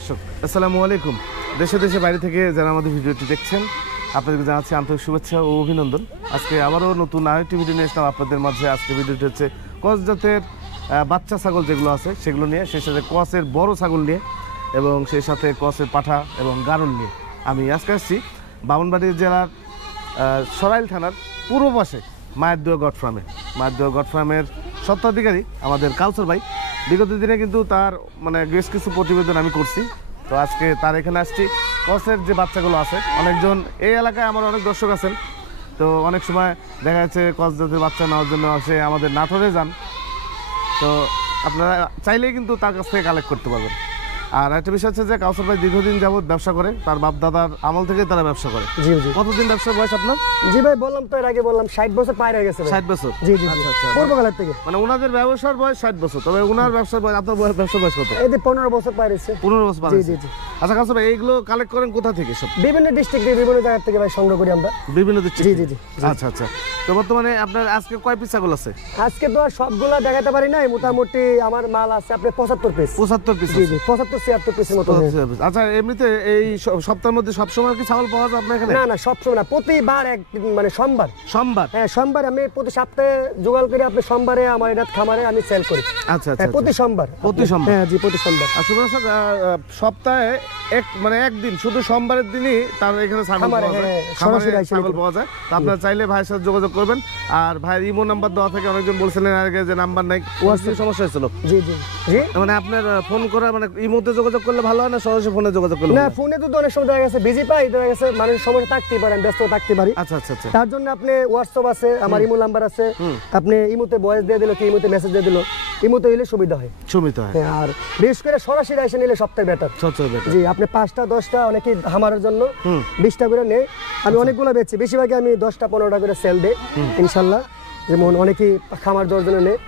দর্শক আসসালামু আলাইকুম। দেশে দেশে বাইরে থেকে যারা আমাদের ভিডিওটি দেখছেন আপনাদেরকে জানাচ্ছি আন্তরিক শুভেচ্ছা ও অভিনন্দন। আজকে আবারও নতুন আরেকটি ভিডিও নিয়ে এসলাম আপনাদের মাঝে। আজকে ভিডিওটি হচ্ছে ক্রস জাতের বাচ্চা ছাগল যেগুলো আছে সেগুলো নিয়ে, সেই সাথে ক্রসের বড় ছাগল নিয়ে এবং সেই সাথে ক্রসের পাঠা এবং গারল নিয়ে। আমি আজকে আসছি ব্রাহ্মণবাড়ি জেলার সরাইল থানার পূর্ব পাশে মায়ের দোয়া গড ফার্মে। মায়ের দোয়া গড ফার্মের স্বত্বাধিকারী আমাদের কাউসার ভাই। বিগত দিনে কিন্তু তার বেশ কিছু প্রতিবেদন আমি করছি, তো আজকে তার এখানে আসছি। ক্রসের যে বাচ্চাগুলো আছে, অনেকজন এই এলাকায় আমার অনেক দর্শক আছেন, তো অনেক সময় দেখা যাচ্ছে ক্রস জাতের বাচ্চা নেওয়ার জন্য সে আমাদের নাটোরে যান, তো আপনারা চাইলেই কিন্তু তার কাছ থেকে কালেক্ট করতে পারবেন। আর একটা বিষয় হচ্ছে যে কাউসার ভাই দীর্ঘদিন যাবত ব্যবসা করে, তার বাপ দাদার আমল থেকে তারা ব্যবসা করে। জি জি। কতদিন ব্যবসার বয়স আপনার? জি ভাই বললাম তো, এর আগে বললাম 60 বছর পার হয়ে গেছে। 60 বছর? জি জি। আচ্ছা আচ্ছা। পূর্বকালের থেকে ওনাদের ব্যবসার বয়স 60 বছর, তবে ওনার ব্যবসার বয়স, আপনার ব্যবসার বয়স কত? এই যে 15 বছর পার হয়েছে। 15 বছর পার জি হয়েছে। জি জি। আচ্ছা কাউসার ভাই এইগুলো কালেক্ট করেন কোথা থেকে? সব বিভিন্ন ডিস্ট্রিক্টে বিভিন্ন জায়গা থেকে ভাই সংগ্রহ করি আমরা। বিভিন্ন জি ডিস্ট্রিক্ট? জি জি। আচ্ছা আচ্ছা। তো বর্তমানে আপনার আজকে কয় পিস ছাগল আছে? আজকে তো আর সবগুলা দেখাতে পারি নাই, মোটামুটি আমার মাল আছে আপনার 75 পিস। 75 পিস? জি জি, 75-76 পিসের মতো। আচ্ছা এমনিতে এই সপ্তাহের মধ্যে সবসময় কি ছাগল পাওয়া যায় আপনার এখানে? না না, সবসময় না, প্রতিবার একদিন সোমবার। সোমবার? হ্যাঁ সোমবার। আমি প্রতি সপ্তাহে জোগাড় করে আপনি সোমবারে আমার এটা খামারে আমি সেল করি। আচ্ছা আচ্ছা। প্রতি সোমবার। প্রতি সোমবার? হ্যাঁ জি, প্রতি সোমবার। আর সুদর্শক সপ্তাহে একদিন, শুধু সোমবারের দিনই তার এখানে ছাগল পাওয়া যায়, ছাগল পাওয়া যায়। তো আপনারা চাইলে ভাইয়ের সাথে যোগাযোগ করবেন। আর ভাইয়ের ইমো নাম্বার দেওয়া থাকে, অনেকজন বলছিলেন আগে যে নাম্বার নাই, ওয়াটসঅ্যাপ সমস্যা হয়েছিল। জি জি জি। আপনার ফোন করা ইমোতে যোগাযোগ করলে ভালো হয় না সরাসরি ফোনে যোগাযোগ করলে? না, ফোনে তো অনেক সময় দেখা গেছে বিজি পাই, দেখা গেছে মানুষের সময় থাকতে পারে, ব্যস্ত থাকতে পারি। আচ্ছা আচ্ছা আচ্ছা। তার জন্য আপনি হোয়াটসঅ্যাপ আছে, আমার ইমো নাম্বার আছে, আপনি ইমোতে ভয়েস দিয়ে দিল কি ইমোতে মেসেজ দিয়ে দিল, ইমোতে হইলে সুবিধা হয়। সুবিধা হয়। আর বিশেষ করে সরাসরি এসে নিলে সবথেকে বেটার। সবচেয়ে বেটার। জি, আপনি 5টা 10টা অনেকেই হামারের জন্য 20টা করে নেই, আমি অনেকগুলো বেচি, বেশিরভাগই আমি 10টা 15টা করে সেল দেই ইনশাল্লাহ। যেমন অনেকেই খামার দেওয়ার জন্য নেই,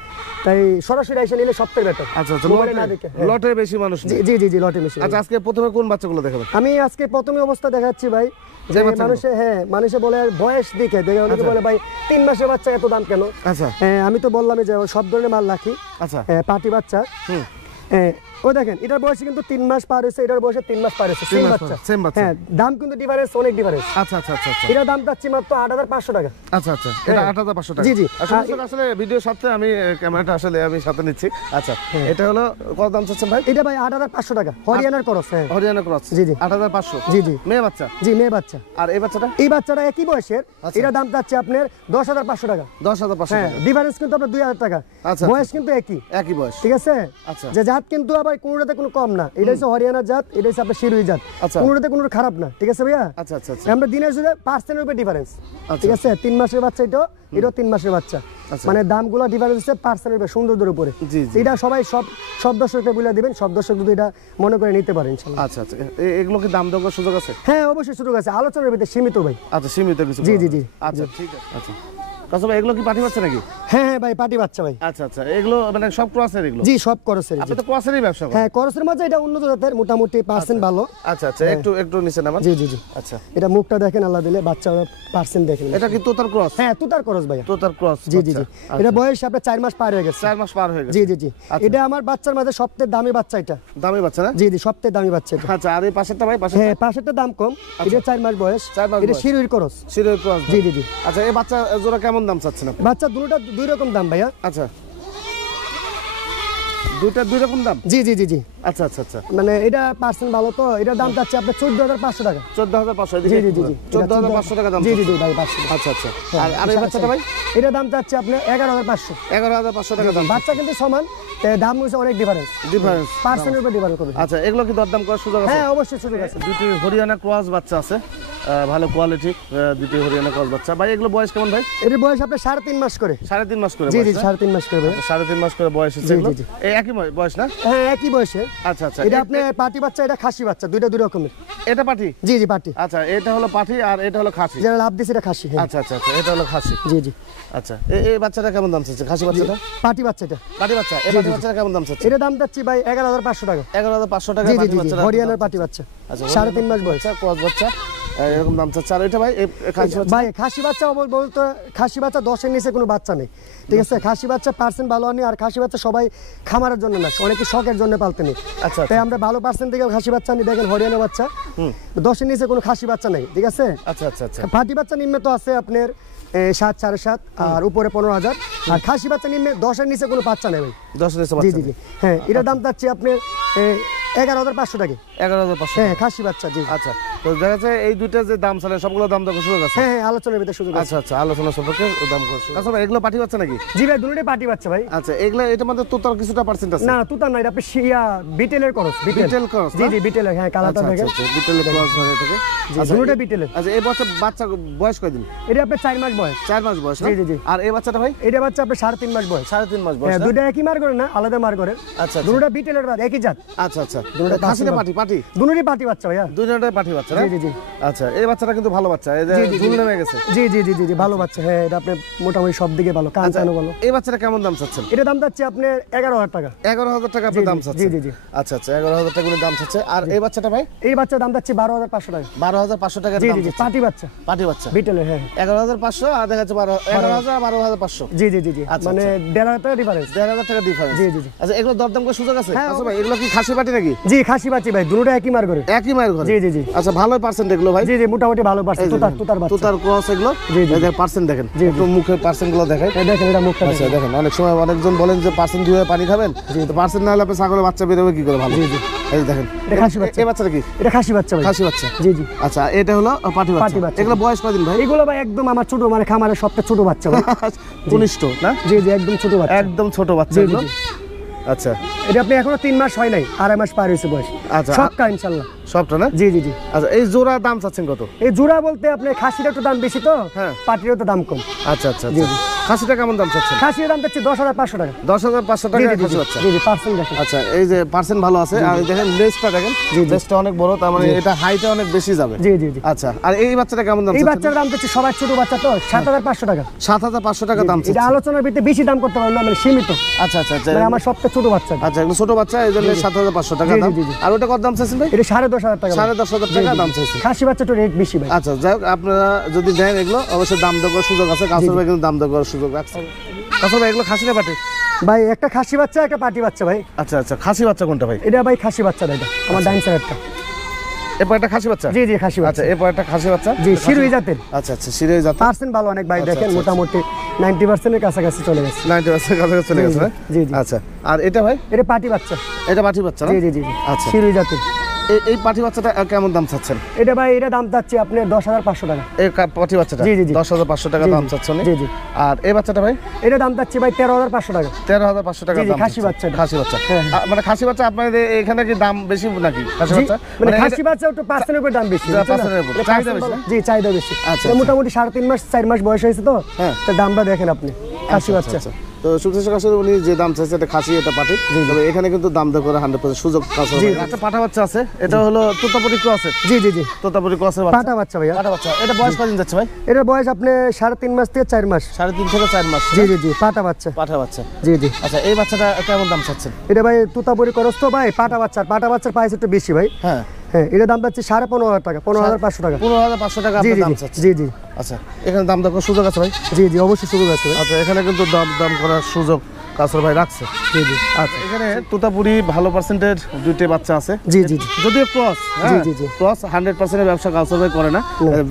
তাই সরাসরি এসে নিলে সবথেকে বেটার। আচ্ছা আচ্ছা। লটে বেশি মানুষ? জি জি জি, লটে বেশি। আচ্ছা আজকে প্রথমে কোন বাচ্চাগুলো দেখাবেন? আমি আজকে প্রথমে অবস্থা দেখাচ্ছি ভাই, যে মানুষে বলে বয়স দেখে অনেকে বলে ভাই 3 মাসের বাচ্চা এত দাম কেন? আচ্ছা। আমি তো বললাম যে সব ধরনের মাল রাখি। আচ্ছা। পাটি বাচ্চা। ও দেখেন, এটার বয়স কিন্তু 3 মাস পার হয়েছে, এটার বয়সে 3 মাস পার হয়েছে, সেম বাচ্চা। হ্যাঁ, দাম কিন্তু ডিফারেন্স, অনেক ডিফারেন্স। আচ্ছা আচ্ছা আচ্ছা। এটার দাম চাচ্ছি মাত্র 8500 টাকা। আচ্ছা আচ্ছা, এটা 8500 টাকা? জি জি। আসলে ভিডিওর সাথে আমি ক্যামেরাটা আমি সাথে নিচ্ছি। আচ্ছা, এটা হলো কত দাম চাচ্ছেন ভাই? এটা ভাই 8500 টাকা, হরিয়ানার ক্রস। হ্যাঁ, হরিয়ানা ক্রস। জি জি। 8500? জি জি। মেয়ে বাচ্চা? জি, মেয়ে বাচ্চা। আর এই বাচ্চাটা? এই বাচ্চাটা একই বয়সের, এটার দাম চাচ্ছি আপনার 10500 টাকা। 10500 টাকা? ডিফারেন্স কিন্তু আপনার 2000 টাকা। আচ্ছা। বয়স কিন্তু একই বয়স, ঠিক ঠিক আছে। আচ্ছা। যে জাত কিন্তু আবার কোনোটাতে কোনো কম না, এটা হচ্ছে হরিয়ানা জাত, এটা হচ্ছে আপনার শিরোহী জাত, কোনোটাতে কোনো খারাপ না, ঠিক আছে ভাইয়া। আচ্ছা আচ্ছা। আমরা দিনের জুড়ে পার্সেন্টের উপরে ডিফারেন্স, ঠিক আছে। 3 মাসের বাচ্চা এটাও 3 মাসের বাচ্চা, দামগুলো ডিফারেন্স হচ্ছে পার্সেন্টের উপরে, সৌন্দর্যের উপরে। এটা সবাই সব দর্শককে বলে দিবেন, সব দর্শক যদি এটা মনে করে নিতে পারেন ইনশাআল্লাহ। আচ্ছা আচ্ছা। এগুলো কি দাম দেওয়ার সুযোগ আছে? হ্যাঁ অবশ্যই সুযোগ আছে, আলোচনার ভিতরে সীমিত ভাই। আচ্ছা, সীমিত কিছু? জি জি জি। আচ্ছা ঠিক আছে। আচ্ছা কাসব ভাই, এগুলো কি পাটি বাচ্চা নাকি? হ্যাঁ হ্যাঁ ভাই, পাটি বাচ্চা ভাই। আচ্ছা আচ্ছা। এগুলো সব ক্রসের? এগুলো জি সব ক্রসের। আপনি তো ক্রসেরই ব্যবসা করেন? হ্যাঁ, ক্রসের মাঝে এটা উন্নত জাতের, মোটামুটি পার্সেন্ট ভালো। আচ্ছা আচ্ছা, একটু নিচে নামান। জি জি জি। আচ্ছা, এটা মুখটা দেখেন, আল্লাহ দিলে বাচ্চা পার্সেন্ট দেখেন। এটা কি তোতার ক্রস? হ্যাঁ, তোতার ক্রস ভাই। তোতার ক্রস? জি জি জি। এটা বয়স আপনার 4 মাস পার হয়ে গেছে। 4 মাস পার হয়ে গেছে? জি জি জি। এটা আমার বাচ্চার মাঝে সবথেকে দামি বাচ্চা। এটা দামি বাচ্চা না? জি জি, সবথেকে দামি বাচ্চা এটা। আচ্ছা। আর এই পাশেরটা ভাই? হ্যাঁ, পাশেরটা দাম কম, এটা 4 মাস বয়স। এটা শিরোহীর ক্রস। শিরোহীর ক্রস? জি জি জি। আচ্ছা, এই বাচ্চা জোড়া কেমন দাম চাচ্ছেন আপনি? বাচ্চা দুই রকম দাম ভাইয়া। আচ্ছা, দুই রকম দাম? জি জি জি জি। আচ্ছা আচ্ছা আচ্ছা। এটা পার্সেন্ট ভালো, তো এটার দাম চাচ্ছে আপনার 14500 টাকা। 14500? জি জি জি জি। 14500 টাকা দাম? জি জি জি ভাই, 500। আচ্ছা আচ্ছা। আর এই বাচ্চাটা ভাই? এটার দাম চাচ্ছে আপনার 11500। 11500 টাকা দাম? বাচ্চা কিন্তু সমান, দাম হচ্ছে অনেক ডিফারেন্স পার্সেন্টের উপর ডিপেন্ড করবে। আচ্ছা, এগুলো কি দরদাম করার সুযোগ আছে? হ্যাঁ অবশ্যই সুযোগ আছে। দুটি হরিয়ানা ক্রস বাচ্চা আছে, ভালো কোয়ালিটি, দুটি হরিয়ানা ক্রস বাচ্চা। ভাই এগুলো বয়স কেমন ভাই? এর বয়স আপনার 3.5 মাস করে। 3.5 মাস করে? জি জি, 3.5 মাস করে। 3.5 মাস করে বয়স হচ্ছে এগুলো? এই একই বয়স না? হ্যাঁ, একই বয়সে। আচ্ছা আচ্ছা। এটা আপনি পাটি বাচ্চা, এটা খাসি বাচ্চা, দুই রকমের। এটা পাটি? জি জি, পাটি। আচ্ছা, এটা হলো পাটি আর এটা হলো খাসি? যেটা লাভ দিছে এটা খাসি। আচ্ছা আচ্ছা আচ্ছা, এটা হলো খাসি। জি জি। আচ্ছা, এই বাচ্চাটা কেমন দাম চাচ্ছে? খাসি বাচ্চাটা? পাটি বাচ্চা এটা। পাটি বাচ্চা? এই পাটি বাচ্চাটা কেমন দাম চাচ্ছে? এটা দাম চাচ্ছি ভাই 11500 টাকা। 11500 টাকা জি জি পাটি জি, বাচ্চা? হরিয়ানার পাটি বাচ্চা। আচ্ছা, 3.5 মাস বয়স, ক্রস বাচ্চা। এরকম দাম চাচ্ছে। আর এটা ভাই খাসি বাচ্চা ভাই খাসি বাচ্চা বলতে খাসি বাচ্চা 10-এর নিচে কোনো বাচ্চা নেই, ঠিক আছে। খাসি বাচ্চা পার্সেন্ট ভালো আনি, আর খাসি বাচ্চা সবাই খামারের জন্য না, অনেকে শখের জন্য পালতে নেই। আচ্ছা, তাই আমরা ভালো পার্সেন্ট থেকে খাসি বাচ্চা আনি। দেখেন হরিয়ানা বাচ্চা 10-এর নিচে কোনো খাসি বাচ্চা নেই, ঠিক আছে। আচ্ছা আচ্ছা আচ্ছা। ফাটি বাচ্চা নিম্নে তো আছে আপনার 7, 7.5 আর উপরে 15,000। আর খাসি বাচ্চা নিম্নে 10-এর নিচে কোনো বাচ্চা নেই ভাই। 10 নিচে জি বাচ্চা জি জি হ্যাঁ, এটার দাম চাচ্ছি আপনার 11,500 টাকা। 11,500 হ্যাঁ খাসি বাচ্চা, জি। আচ্ছা, তো দেখা যাচ্ছে এই দুইটা যে দাম চালেন সবগুলো দাম দর সুযোগ আছে। হ্যাঁ হ্যাঁ, আলোচনার ভিতরে সুযোগ আছে। আচ্ছা আচ্ছা, আলোচনা সম্পর্কে দাম করছে। আচ্ছা ভাই, এগুলো পাটি বাচ্চা নাকি? জি ভাই, দুটোই পাটি বাচ্চা ভাই। আচ্ছা, এগুলো এটা মধ্যে তোতার কিছুটা পার্সেন্ট আছে? না তুতার না, এটা আপনি বিটেলের করস। Betel cross? জি জি বিটেলের, হ্যাঁ কালারটা দেখেন। আচ্ছা, বিটেল ক্রস ধরে থেকে। আচ্ছা দুটোই বিটেলের। আচ্ছা, এই বাচ্চা বয়স কয়দিন? এটা আপনার 4 মাস বয়স। 4 মাস বয়স না? জি জি জি। আর এই বাচ্চাটা ভাই? এটা বাচ্চা আপনার 3.5 মাস বয়স। 3.5 মাস বয়স। হ্যাঁ, দুটো একই মার করে না, আলাদা মার করে। আচ্ছা, দুটোটা বিটেলের বাদ, একই জাত। আচ্ছা আচ্ছা। দুটোটা খাসি না পাটি? পাটি দুটোই পাটি বাচ্চা ভাইয়া। দুটোটাই পাটি বাচ্চা না? জি জি জি। আচ্ছা, এই বাচ্চাটা কিন্তু ভালো বাচ্চা, এই যে ঝুল নেমে গেছে। জি জি জি জি জি, ভালো বাচ্চা। হ্যাঁ, এটা আপনি মোটামুটি সব দিকে ভালো, কান কানও ভালো। এই বাচ্চাটা কেমন দাম চাচ্ছেন? এটা দাম যাচ্ছে আপনার 11,000 টাকা। 11,000 টাকা আপনি দাম চাচ্ছেন? জি জি জি। আচ্ছা আচ্ছা, 11,000 টাকা দাম চাচ্ছে। আর এই বাচ্চাটা ভাই? এই বাচ্চার দাম যাচ্ছে 12,500 টাকা। 12,500 টাকা জি দাম জি জি, চাচ্ছে। পাটি বাচ্চা। পাটি বাচ্চা বিটেলের, হ্যাঁ। 11,500 আর দেখা যাচ্ছে 11,000 12,500। জি জি জি জি, আচ্ছা, মানে 1,500 টাকা ডিফারেন্স। 1,500 টাকা ডিফারেন্স। জি জি জি। আচ্ছা, এগুলো দরদাম করে সুযোগ আছে? হ্যাঁ, আচ্ছা ভাই, এগুলো কি খাসি পাটি নাকি? জি খাসি বাচ্চা ভাই, দুটোটা একই মার করে। একই মায়ের ঘরে? জি জি জি। আচ্ছা, ভালোই পার্সেন্ট এগুলো ভাই? জি জি, মোটামুটি ভালো পার্সেন্ট। তুতার বাচ্চা। তুতার ক্রস এগুলো? জি জি। এই যে পার্সেন্ট দেখেন, একটু মুখের পার্সেন্ট গুলো দেখেন। এই দেখেন, এটা মুখটা আচ্ছা দেখেন। দেখেন, অনেক সময় অনেকজন বলেন যে পার্সেন্ট দিয়ে পানি খাবেন, তো পার্সেন্ট না হলে আপনি ছাগলের বাচ্চা বেরোবে কি করে ভালো? জি জি। এই যে দেখেন, এটা খাসি বাচ্চা। এই বাচ্চাটা কি? এটা খাসি বাচ্চা ভাই। খাসি বাচ্চা? জি জি। আচ্ছা, এটা হলো পাটি পাটি বাচ্চা। বাচ্চা। এগুলো বয়স কয়দিন ভাই? এগুলো ভাই একদম আমার ছোট, মানে খামারের সবটা ছোট বাচ্চা ভাই। কনিষ্ঠ না? জি জি, একদম ছোট বাচ্চা। একদম ছোট বাচ্চা জি জি এগুলো? জি। আচ্ছা এটা আপনি এখনো 3 মাস হয় নাই, 2.5 মাস পার হয়েছে বয়স। আচ্ছা, সবটা ইনশাআল্লাহ। সবটা না? জি জি জি। আচ্ছা, এই জোড়া দাম চাচ্ছেন কত? এই জোড়া বলতে আপনি খাসির একটু দাম বেশি তো, হ্যাঁ। পাটিরও তো দাম কম। আচ্ছা আচ্ছা জি আচ্ছা। জি। খাসিটা কেমন দাম চাচ্ছেন? খাসির দাম যাচ্ছে 10,500 টাকা। 10,500 জি টাকা জি খাসি জি বাচ্চা? জি জি, পার্সেন্ট দেখেন। আচ্ছা, এই যে পার্সেন্ট ভালো আছে। আর এই দেখেন লেজটা দেখেন, লেজটা অনেক বড়, তার মানে এটা হাইটে অনেক বেশি যাবে। জি জি জি। আচ্ছা, আর এই বাচ্চাটা কেমন দাম এই চাচ্ছেন? বাচ্চার দাম যাচ্ছে সবাই ছোট বাচ্চা তো 7,500 টাকা। 7,500 টাকা দাম এটা চাচ্ছেন? আলোচনার ভিতরে বেশি দাম করতে পারবো না, মানে সীমিত। আচ্ছা আচ্ছা আচ্ছা। মানে আমার সবটা ছোট বাচ্চা। আচ্ছা, এগুলো ছোট বাচ্চা, এই জন্য 7,500 টাকা জি, জি, দাম। জি, জি। আর ওটা কত দাম চাচ্ছেন ভাই? এটা 10,500 টাকা। 10,500 টাকা দাম চাইছেন? খাসি বাচ্চা তো রেট বেশি ভাই। আচ্ছা, যাই হোক, আপনারা যদি নেন এগুলো অবশ্যই দাম দর করার সুযোগ আছে। কাউসার ভাই কিন্তু দাম দর করার সুযোগ রাখছে। কাউসার ভাই, এগুলো খাসি না পাটি? ভাই একটা খাসি বাচ্চা, একটা পাটি বাচ্চা ভাই। আচ্ছা আচ্ছা, খাসি বাচ্চা কোনটা ভাই? এটা ভাই খাসি বাচ্চা, এটা আমার ডাইন সাইডটা। এরপর একটা খাসি বাচ্চা? জি জি, খাসি বাচ্চা। আচ্ছা, এরপর একটা খাসি বাচ্চা? জি, শিরোই জাতের। আচ্ছা আচ্ছা, সিরিয়াস জাত। পার্সেন্ট ভালো অনেক ভাই, আচ্ছা, দেখেন আচ্ছা, মোটামুটি 90% এর কাছাকাছি চলে গেছে। 90% কাছাকাছি চলে গেছে না? জি, জি। আচ্ছা, আর এটা ভাই? এটা পাটি বাচ্চা। এটা পাটি বাচ্চা না? জি জি জি জি। আচ্ছা, শিরোই জাতের। এই পাটি বাচ্চাটা কেমন দাম চাচ্ছেন? এটা ভাই, এটা দাম চাচ্ছি আপনি 10,500 টাকা। এই পাটি বাচ্চাটা? জি, জি, জি। 10,500 টাকা জি, জি। দাম চাচ্ছেন? জি, জি। আর এই বাচ্চাটা ভাই? এটা দাম চাচ্ছি ভাই 13,500 টাকা। 13,500 টাকা জি, জি, দাম খাসি চাচ্ছেন? বাচ্চা এটা। খাসি বাচ্চা। হ্যাঁ, হ্যাঁ। মানে খাসি বাচ্চা আপনাদের এখানে কি দাম বেশি নাকি খাসি জি, বাচ্চা? মানে খাসি বাচ্চা একটু পার্সেন্টের উপর দাম বেশি। যা, বুঝছেন না? 5% এর উপর। এটা চাহিদা 5% বেশি, ভালো। জি, চাহিদা বেশি। আচ্ছা, এটা মোটামুটি 3.5 মাস 4 মাস বয়স হয়েছে তো, হ্যাঁ। তো দামটা দেখেন আপনি। খাসি বাচ্চা। তো সুখেশ কাছে উনি যে দাম চাইছে এটা খাসি, এটা পাটি। তবে এখানে কিন্তু দাম দর করে 100% সুযোগ কাছে। একটা পাঠা বাচ্চা আছে, এটা হলো তোতাপুরি ক্রসের। জি জি জি, তোতাপুরি ক্রসের বাচ্চা। পাটা বাচ্চা ভাইয়া। পাঠা বাচ্চা, এটা বয়স কদিন যাচ্ছে ভাই? এটার বয়স আপনি 3.5 মাস থেকে 4 মাস। 3.5 থেকে 4 মাস? জি জি জি, পাটা বাচ্চা। পাঠা বাচ্চা। জি জি। আচ্ছা, এই বাচ্চাটা কেমন দাম চাচ্ছেন? এটা ভাই তুতাপুরি করস তো ভাই, পাটা বাচ্চার প্রাইস একটু বেশি ভাই। হ্যাঁ হ্যাঁ, এটা দাম যাচ্ছে 15,500 টাকা, 15,500 টাকা। 15,500 টাকা জি আপনার জি দাম জি চাচ্ছে? জি জি আচ্ছা, এখানে দাম দর করার সুযোগ আছে ভাই? জি জি, অবশ্যই সুযোগ আছে ভাই। আচ্ছা, এখানে কিন্তু দাম করার সুযোগ কাসর ভাই রাখছে। জি জি। আচ্ছা, এখানে তোতাপুরি ভালো পার্সেন্টের দুইটা বাচ্চা আছে। জি জি জি। যদিও ক্রস, জি, জি, জি। ক্রস 100% ব্যবসা কাসর ভাই করে না।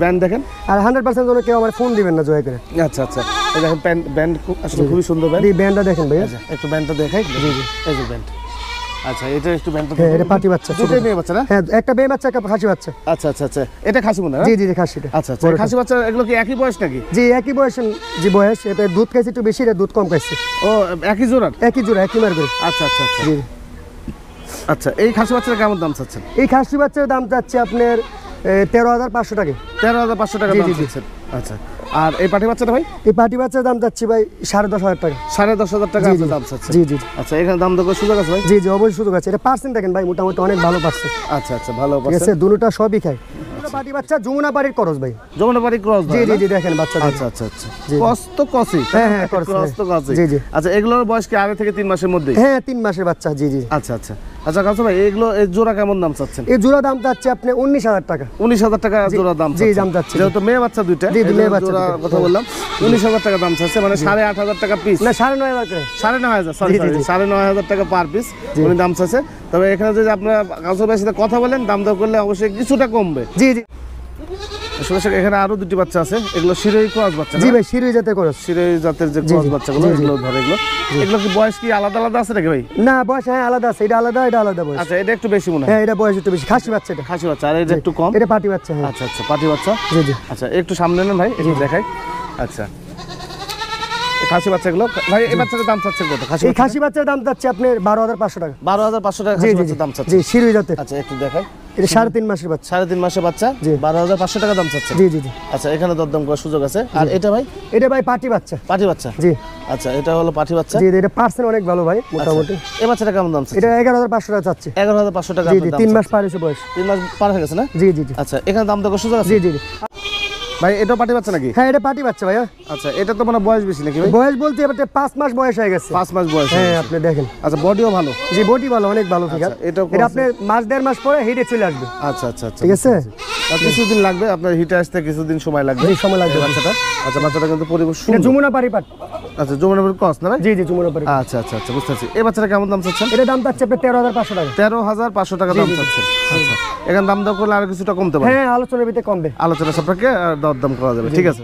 ব্যান্ড দেখেন। আর 100% জন্য কেউ আমার ফোন দিবেন না জয় করে। আচ্ছা আচ্ছা, এই দেখেন ব্যান্ড আসলে খুবই সুন্দর ব্যান্ড। এই ব্যান্ডটা দেখেন ভাইয়া। আচ্ছা, একটু ব্যান্ডটা দেখাই। জি জি, এই যে ব্যান্ড। আচ্ছা, এটা একটু ব্যান্ডটা। হ্যাঁ, এটা পাটি বাচ্চা। দুটোই মেয়ে বাচ্চা না? হ্যাঁ, একটা মেয়ে বাচ্চা, একটা খাসি বাচ্চা। আচ্ছা আচ্ছা আচ্ছা, এটা খাসি মনে হয়? জি জি জি, খাসিটা। আচ্ছা আচ্ছা, এই খাসি বাচ্চা এগুলো কি একই বয়স নাকি? জি, একই বয়স। জি, বয়স। এটা দুধ খাইছে একটু বেশি, এটা দুধ কম খাইছে। ও, একই জোড়ার? একই জোড়া, একই মার করে। আচ্ছা আচ্ছা আচ্ছা। জি। আচ্ছা, এই খাসি বাচ্চার কেমন দাম চাচ্ছেন? এই খাসি বাচ্চার দাম চাচ্ছে আপনার 13,500 টাকা। 13,500 টাকা জি, দাম জি, জি। চাচ্ছেন? আচ্ছা, আর এই পাটি বাচ্চাটা ভাই? এই পাটি বাচ্চার দাম চাচ্ছি ভাই 10,500 টাকা। 10,500 টাকা জি, আপনার জি। দাম চাচ্ছেন? জি জি আচ্ছা, এখানে দাম দর করার সুযোগ আছে ভাই? জি জি, অবশ্যই সুযোগ আছে। এটা পার্সেন্ট দেখেন ভাই, মোটামুটি অনেক ভালো পার্সেন্ট। আচ্ছা আচ্ছা, ভালো ঠিক আছে, দুটোটা সবই খায়। পাটি বাচ্চা যমুনা বাড়ির করস ভাই। যমুনা বাড়ি ক্রস? জি জি জি, দেখেন বাচ্চা। আচ্ছা আচ্ছা আচ্ছা, জি। ক্রস তো ক্রসই। হ্যাঁ হ্যাঁ, করস। ক্রস তো ক্রসই। জি জি। আচ্ছা, এগুলোর বয়স কি আগে থেকে 3 মাসের মধ্যে? হ্যাঁ, 3 মাসের বাচ্চা। জি জি। আচ্ছা আচ্ছা, আচ্ছা কাউসার ভাই এগুলো এই জোড়া কেমন দাম চাচ্ছেন? এই জোড়া দাম চাচ্ছে আপনি 19,000 টাকা। 19,000 টাকা জোড়া দাম জি দাম চাচ্ছে। যেহেতু মেয়ে বাচ্চা দুইটা, জি মেয়ে বাচ্চা জোড়া কথা বললাম, 19,000 টাকা দাম চাচ্ছে, মানে 8,500 টাকা পিস, না 9,500 করে, 9,500, সরি 9,500 টাকা পার পিস উনি দাম চাচ্ছে। তবে এখানে যদি আপনারা কাউসার ভাইয়ের সাথে কথা বলেন, দাম দর করলে অবশ্যই কিছুটা কমবে। জি জি আসলে এখানে আরো দুটি বাচ্চা আছে, এগুলো শিরোই ক্রস বাচ্চা। জি ভাই শিরোই জাতের ক্রস, শিরোই জাতের যে ক্রস বাচ্চাগুলো, এগুলো ধরে এগুলো কি বয়স কি আলাদা আলাদা আছে নাকি ভাই? না বয়স হ্যাঁ আলাদা আছে, এটা আলাদা এটা আলাদা বয়স। আচ্ছা এটা একটু বেশি মনে হয়। হ্যাঁ এটা বয়স একটু বেশি, খাসি বাচ্চা এটা। খাসি বাচ্চা, আর এটা একটু কম, এটা পাটি বাচ্চা। হ্যাঁ আচ্ছা আচ্ছা পাটি বাচ্চা। জি জি আচ্ছা একটু সামনে নেন ভাই, একটু দেখাই। আচ্ছা এই খাসি বাচ্চাগুলো ভাই, এই বাচ্চাটার দাম চাচ্ছেন কত? এই খাসি বাচ্চার দাম চাচ্ছে আপনি 12,500 টাকা। 12,500 টাকা জি খাসি জি বাচ্চার দাম চাচ্ছে। জি শিরোই জাতের। আচ্ছা একটু দেখাই। এটা 3.5 মাসের বাচ্চা। 3.5 মাসের বাচ্চা, জি 12,500 টাকা দাম চাচ্ছে। জি জি জি আচ্ছা এখানে দরদাম করার সুযোগ আছে। আর এটা ভাই? এটা ভাই পাটি বাচ্চা। পাটি বাচ্চা, জি আচ্ছা এটা হলো পাটি বাচ্চা। জি এটা পার্সেন্ট অনেক ভালো ভাই মোটামুটি। এই বাচ্চাটা কেমন দাম চাচ্ছে? এটা 11,500 টাকা চাচ্ছে। 11,500 টাকা। জি জি 3 মাস পার হয়েছে বয়স। 3 মাস পার হয়ে গেছে না? জি জি জি আচ্ছা এখানে দাম দর করার সুযোগ আছে? জি জি জি ভাই এটা পাটি বাচ্চা নাকি? হ্যাঁ এটা পাটি বাচ্চা ভাইয়া। আচ্ছা এটা তো মানে বয়স বেশি নাকি ভাই? বয়স বলতে এবার 5 মাস বয়স হয়ে গেছে। 5 মাস বয়স। হ্যাঁ আপনি দেখেন। আচ্ছা বডিও ভালো। জি বডি ভালো, অনেক ভালো ফিগার। এটা আপনি মাস 1.5 মাস পরে হিটে চলে আসবে। আচ্ছা আচ্ছা আচ্ছা ঠিক আছে। আর কিছুদিন লাগবে আপনার হিটে আসতে, কিছুদিন সময় লাগবে। জি সময় লাগবে এই বাচ্চাটা। আচ্ছা বাচ্চাটা কিন্তু পরিবেশ এটা সুন্দর। যমুনা পারি পাট। আচ্ছা যমুনাপুর ক্রস না ভাই? জি জি যমুনা পারি। আচ্ছা আচ্ছা আচ্ছা বুঝতে পারছি। এই বাচ্চাটা কেমন দাম চাচ্ছেন? এটা দাম চাচ্ছে আপনি 13,500 টাকা। 13,500 টাকা দাম চাচ্ছেন। আচ্ছা এখানে দাম দর করলে আর কিছুটা কমতে পারে? হ্যাঁ আলোচনার ভিতরে কমবে। আলোচনা সাপেক্ষে দরদাম করা যাবে। ঠিক আছে।